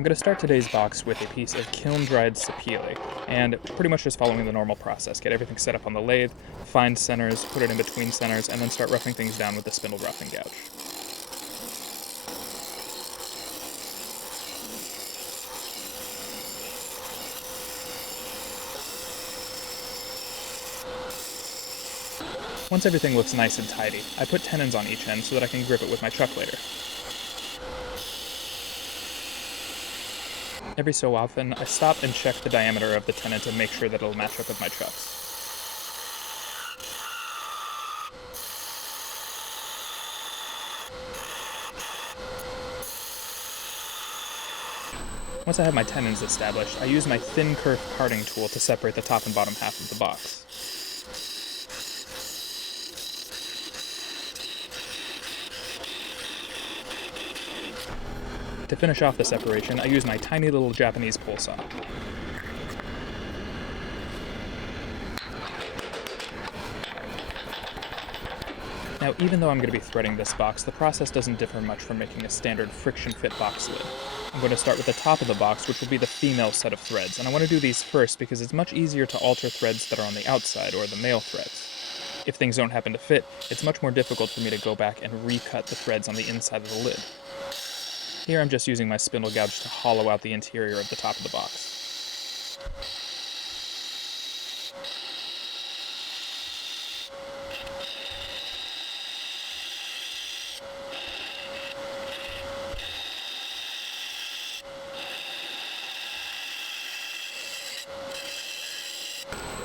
I'm going to start today's box with a piece of kiln-dried sapele, and pretty much just following the normal process. Get everything set up on the lathe, find centers, put it in between centers, and then start roughing things down with the spindle roughing gouge. Once everything looks nice and tidy, I put tenons on each end so that I can grip it with my chuck later. Every so often, I stop and check the diameter of the tenon to make sure that it'll match up with my chucks. Once I have my tenons established, I use my thin kerf parting tool to separate the top and bottom half of the box. To finish off the separation, I use my tiny little Japanese pull saw. Now, even though I'm going to be threading this box, the process doesn't differ much from making a standard friction fit box lid. I'm going to start with the top of the box, which will be the female set of threads, and I want to do these first because it's much easier to alter threads that are on the outside, or the male threads. If things don't happen to fit, it's much more difficult for me to go back and recut the threads on the inside of the lid. Here I'm just using my spindle gouge to hollow out the interior of the top of the box.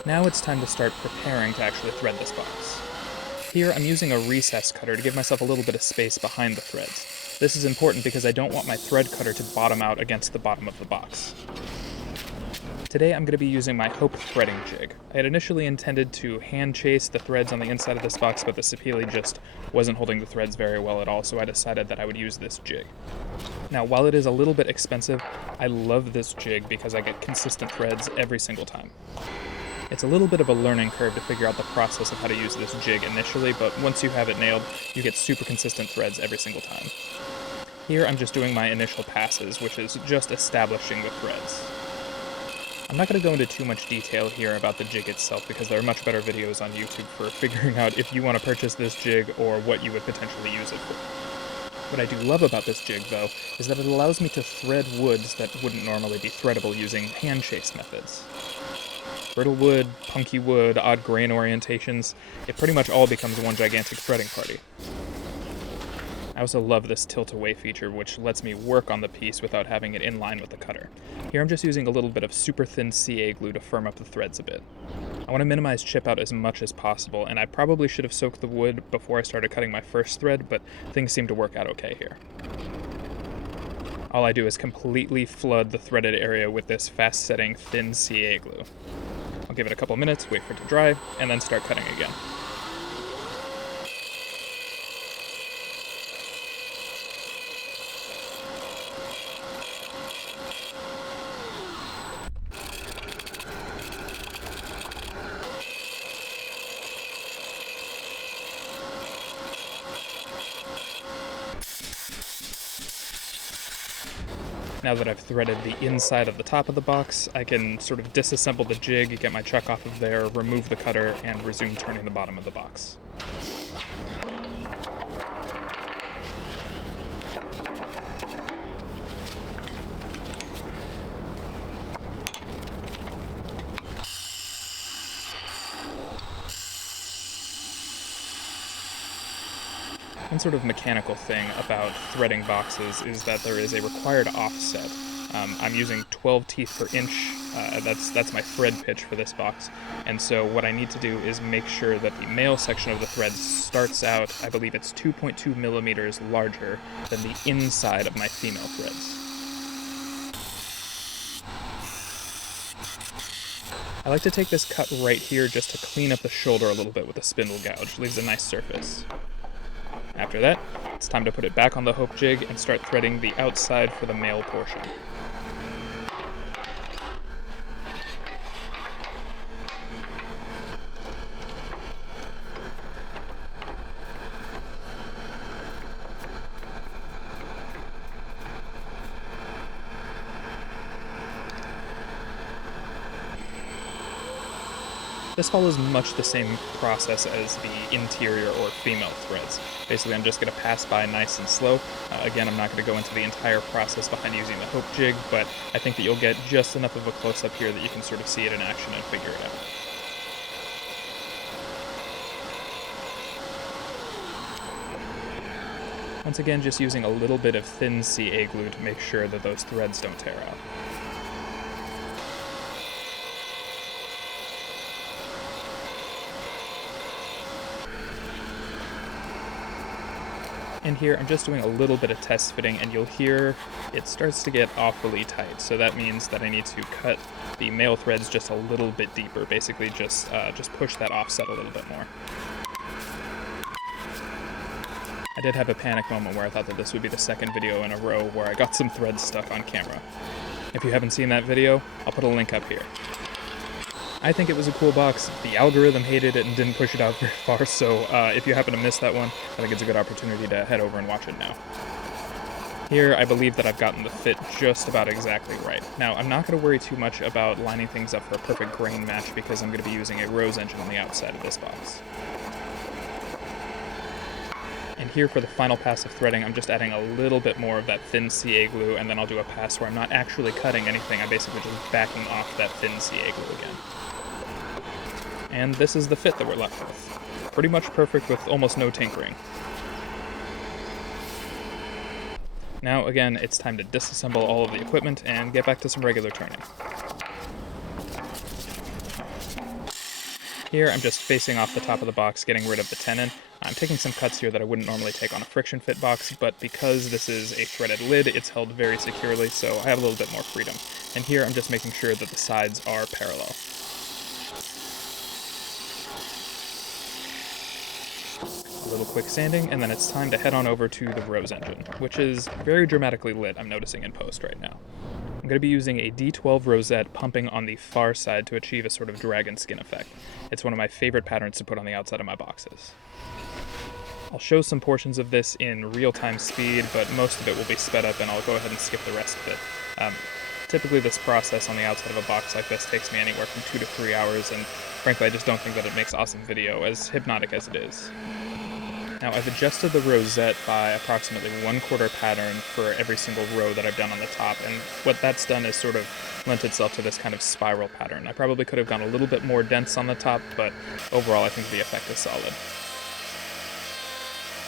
Now it's time to start preparing to actually thread this box. Here I'm using a recess cutter to give myself a little bit of space behind the threads. This is important because I don't want my thread cutter to bottom out against the bottom of the box. Today I'm going to be using my Hope threading jig. I had initially intended to hand chase the threads on the inside of this box, but the sapele just wasn't holding the threads very well at all, so I decided that I would use this jig. Now, while it is a little bit expensive, I love this jig because I get consistent threads every single time. It's a little bit of a learning curve to figure out the process of how to use this jig initially, but once you have it nailed, you get super consistent threads every single time. Here I'm just doing my initial passes, which is just establishing the threads. I'm not going to go into too much detail here about the jig itself because there are much better videos on YouTube for figuring out if you want to purchase this jig or what you would potentially use it for. What I do love about this jig, though, is that it allows me to thread woods that wouldn't normally be threadable using hand chase methods. Brittle wood, punky wood, odd grain orientations, it pretty much all becomes one gigantic threading party. I also love this tilt-away feature, which lets me work on the piece without having it in line with the cutter. Here I'm just using a little bit of super thin CA glue to firm up the threads a bit. I want to minimize chip out as much as possible, and I probably should have soaked the wood before I started cutting my first thread, but things seem to work out okay here. All I do is completely flood the threaded area with this fast-setting thin CA glue. I'll give it a couple minutes, wait for it to dry, and then start cutting again. Now that I've threaded the inside of the top of the box, I can sort of disassemble the jig, get my chuck off of there, remove the cutter, and resume turning the bottom of the box. One sort of mechanical thing about threading boxes is that there is a required offset. I'm using 12 teeth per inch, that's my thread pitch for this box, and so what I need to do is make sure that the male section of the thread starts out, I believe it's 2.2 millimeters larger than the inside of my female threads. I like to take this cut right here just to clean up the shoulder a little bit with a spindle gouge, leaves a nice surface. After that, it's time to put it back on the Hope jig and start threading the outside for the male portion. This follows much the same process as the interior or female threads. Basically, I'm just going to pass by nice and slow. Again, I'm not going to go into the entire process behind using the hope jig, but I think that you'll get just enough of a close-up here that you can sort of see it in action and figure it out. Once again, just using a little bit of thin CA glue to make sure that those threads don't tear out. And here I'm just doing a little bit of test fitting, and you'll hear it starts to get awfully tight. So that means that I need to cut the male threads just a little bit deeper, basically just push that offset a little bit more. I did have a panic moment where I thought that this would be the second video in a row where I got some threads stuck on camera. If you haven't seen that video, I'll put a link up here. I think it was a cool box. The algorithm hated it and didn't push it out very far, so if you happen to miss that one, I think it's a good opportunity to head over and watch it now. Here, I believe that I've gotten the fit just about exactly right. Now, I'm not going to worry too much about lining things up for a perfect grain match because I'm going to be using a rose engine on the outside of this box. And here for the final pass of threading, I'm just adding a little bit more of that thin CA glue, and then I'll do a pass where I'm not actually cutting anything, I'm basically just backing off that thin CA glue again. And this is the fit that we're left with. Pretty much perfect with almost no tinkering. Now, again, it's time to disassemble all of the equipment and get back to some regular turning. Here, I'm just facing off the top of the box, getting rid of the tenon. I'm taking some cuts here that I wouldn't normally take on a friction fit box, but because this is a threaded lid, it's held very securely, so I have a little bit more freedom. And here, I'm just making sure that the sides are parallel. A little quick sanding, and then it's time to head on over to the rose engine, which is very dramatically lit, I'm noticing in post right now. I'm going to be using a D12 rosette pumping on the far side to achieve a sort of dragon skin effect. It's one of my favorite patterns to put on the outside of my boxes. I'll show some portions of this in real-time speed, but most of it will be sped up and I'll go ahead and skip the rest of it. Typically this process on the outside of a box like this takes me anywhere from 2 to 3 hours, and frankly I just don't think that it makes awesome video, as hypnotic as it is. Now I've adjusted the rosette by approximately 1/4 pattern for every single row that I've done on the top, and what that's done is sort of lent itself to this kind of spiral pattern. I probably could have gone a little bit more dense on the top, but overall I think the effect is solid.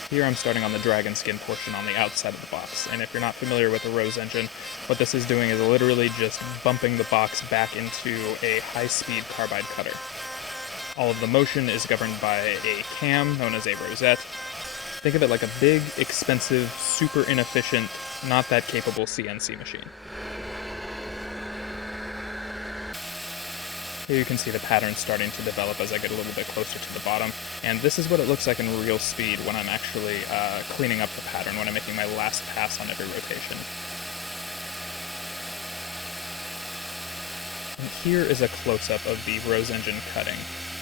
Here I'm starting on the dragon skin portion on the outside of the box, and if you're not familiar with the rose engine, what this is doing is literally just bumping the box back into a high-speed carbide cutter. All of the motion is governed by a cam known as a rosette. Think of it like a big, expensive, super inefficient, not that capable CNC machine. Here you can see the pattern starting to develop as I get a little bit closer to the bottom, and this is what it looks like in real speed when I'm actually cleaning up the pattern, when I'm making my last pass on every rotation. And here is a close-up of the rose engine cutting.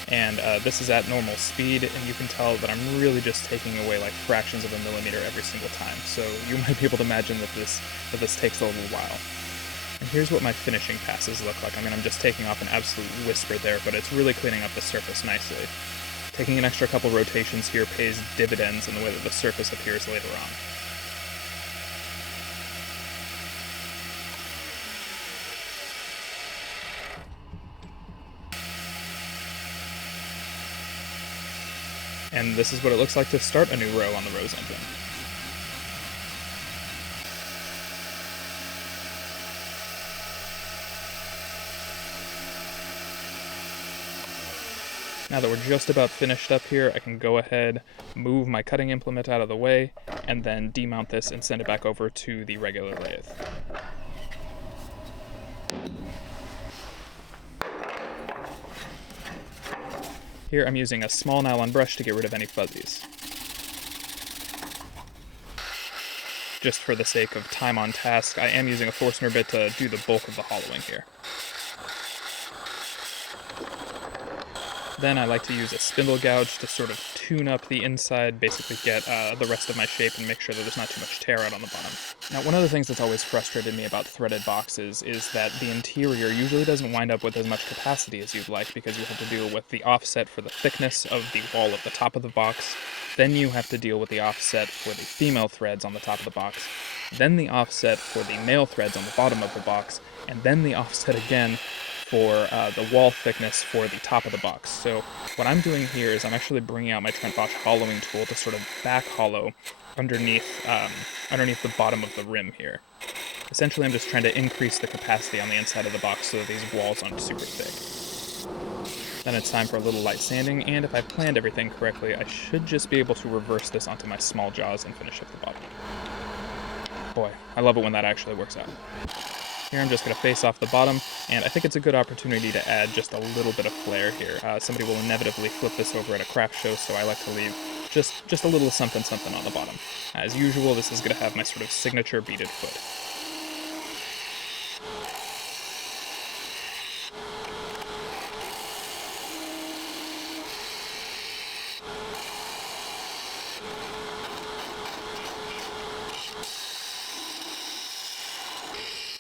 And this is at normal speed, and you can tell that I'm really just taking away like fractions of a millimeter every single time. So you might be able to imagine that this takes a little while. And here's what my finishing passes look like. I mean, I'm just taking off an absolute whisper there, but it's really cleaning up the surface nicely. Taking an extra couple rotations here pays dividends in the way that the surface appears later on. And this is what it looks like to start a new row on the rose engine. Now that we're just about finished up here, I can go ahead, move my cutting implement out of the way, and then demount this and send it back over to the regular lathe. Here I'm using a small nylon brush to get rid of any fuzzies. Just for the sake of time on task, I am using a Forstner bit to do the bulk of the hollowing here. Then I like to use a spindle gouge to sort of tune up the inside, basically get the rest of my shape and make sure that there's not too much tear out on the bottom. Now, one of the things that's always frustrated me about threaded boxes is that the interior usually doesn't wind up with as much capacity as you'd like, because you have to deal with the offset for the thickness of the wall at the top of the box, then you have to deal with the offset for the female threads on the top of the box, then the offset for the male threads on the bottom of the box, and then the offset again for the wall thickness for the top of the box. So what I'm doing here is I'm actually bringing out my Trent Bosch hollowing tool to sort of back hollow underneath the bottom of the rim here. Essentially, I'm just trying to increase the capacity on the inside of the box so that these walls aren't super thick. Then it's time for a little light sanding, and if I planned everything correctly, I should just be able to reverse this onto my small jaws and finish up the bottom. Boy, I love it when that actually works out. Here I'm just going to face off the bottom, and I think it's a good opportunity to add just a little bit of flair here. Somebody will inevitably flip this over at a craft show, so I like to leave just a little something on the bottom. As usual, this is going to have my sort of signature beaded foot.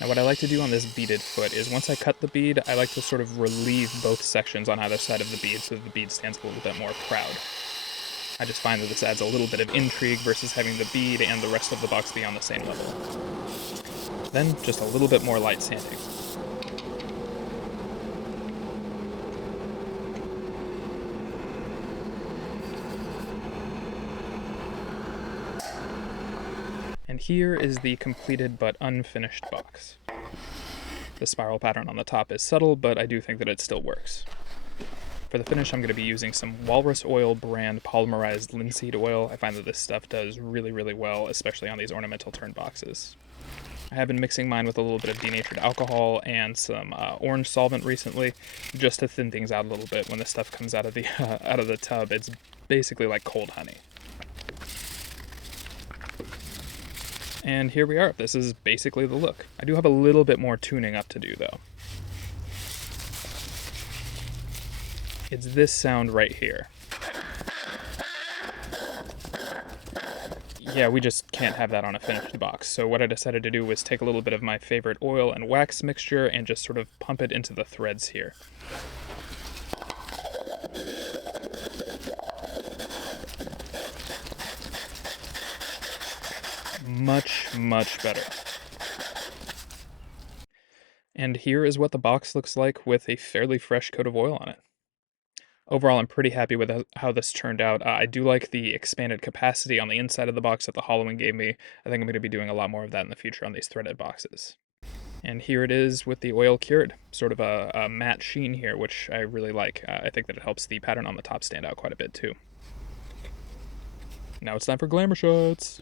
Now what I like to do on this beaded foot is once I cut the bead, I like to sort of relieve both sections on either side of the bead so that the bead stands a little bit more proud. I just find that this adds a little bit of intrigue versus having the bead and the rest of the box be on the same level. Then just a little bit more light sanding. And here is the completed but unfinished box. The spiral pattern on the top is subtle, but I do think that it still works. For the finish, I'm going to be using some Walrus Oil brand polymerized linseed oil. I find that this stuff does really, really well, especially on these ornamental turn boxes. I have been mixing mine with a little bit of denatured alcohol and some orange solvent recently, just to thin things out a little bit. When the stuff comes out of the tub, it's basically like cold honey. And here we are. This is basically the look. I do have a little bit more tuning up to do, though. It's this sound right here. Yeah, we just can't have that on a finished box. So what I decided to do was take a little bit of my favorite oil and wax mixture and just sort of pump it into the threads here. Much, much better. And here is what the box looks like with a fairly fresh coat of oil on it. Overall, I'm pretty happy with how this turned out. I do like the expanded capacity on the inside of the box that the hollowing gave me. I think I'm going to be doing a lot more of that in the future on these threaded boxes. And here it is with the oil cured. Sort of a matte sheen here, which I really like. I think that it helps the pattern on the top stand out quite a bit too. Now it's time for glamour shots.